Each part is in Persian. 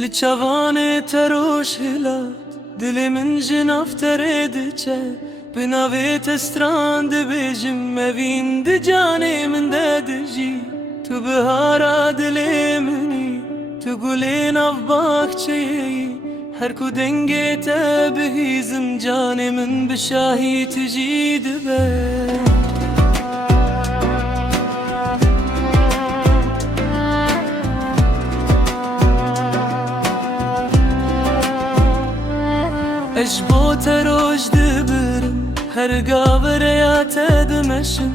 لچوان تروش هلا دل من جناف تردچه بناویت استراند بیجم موین دی جانی من دادجی تو بهارا دل منی تو گلین اف باغچه‌ای هر کو دنگی تبهیزم جان من بشاهی تجید به اش بو تروش دبرم هر قابر یا تدمشم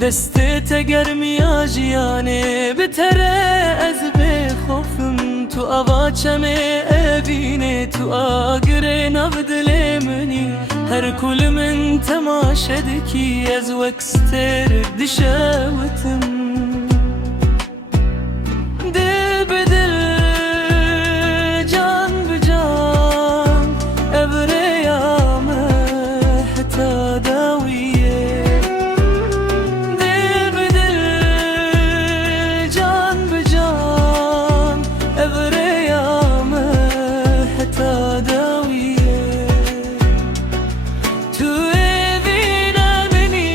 دسته تگرمیا جیانه بتره از بخوفم تو آواچمه ابینه تو آگره نبدل منی هر کل من تماشدکی از وکستر دشوتم دل بدل جان بجان ابریامه حتی داویه دل بدل جان بجان ابریامه حتی داویه تو evine beni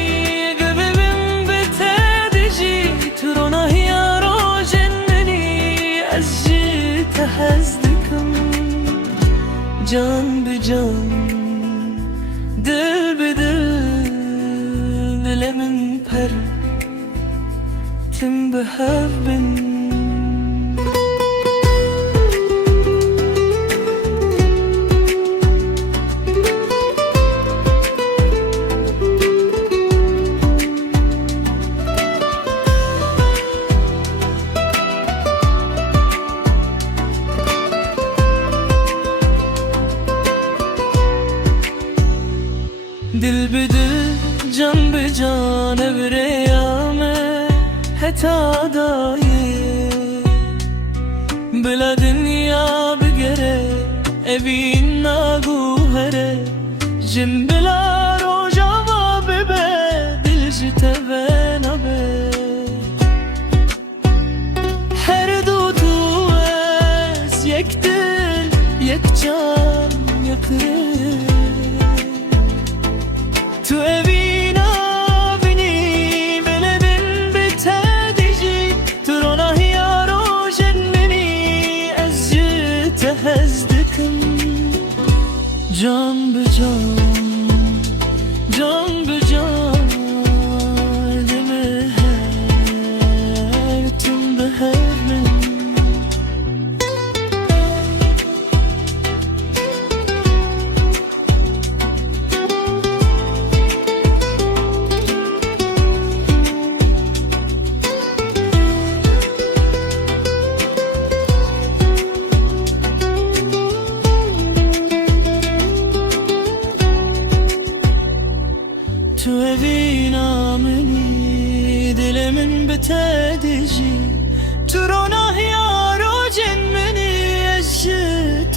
göbeğim betedici turuna hiyaro cenneni azci tehazdıkım can be can dil be dil dilemin per tim behavbin دل به دل جان به جان بريامه حتا دایه بلا دنیا بگره اوین ناگوهره جم بلا رو جواب به دل جته و نبه هر دو تو از یک دل یک جان یک ره تو evina beni beledin betedici turona hiyaro jenneni azci tehazdıkım can be can be can deme her tüm behavmin تو evina منی دلمن بتدجی تو رونه یارو جن منی اجی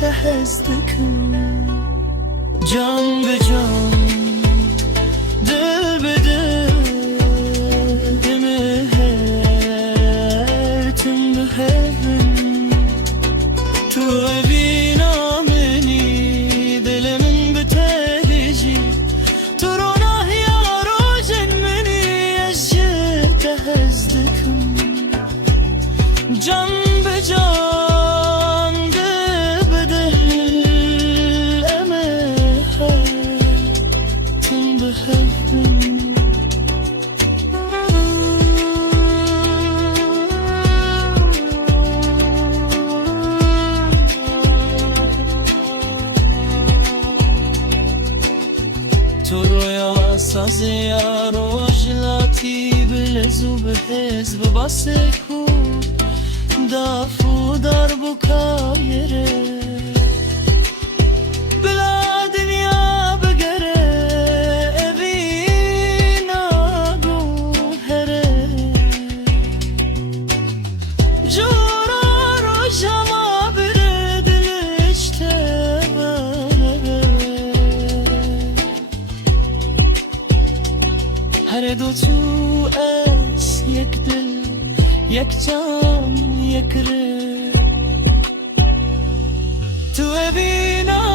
تحزدکم جان به جان دل به دل دمه هر تم به هرم تو evina منی دلمن بتدجی تو can be can de bedel eme tüm behavmin تو رویا سازی یارو جلاتی بلزو به حزب باسکو دافو در بکایره بلا دنیا بگره اوینا گوهره جورا رو جما بره دلش تبانه هر دو تو از یک دل یک جان یک ره تو ببینم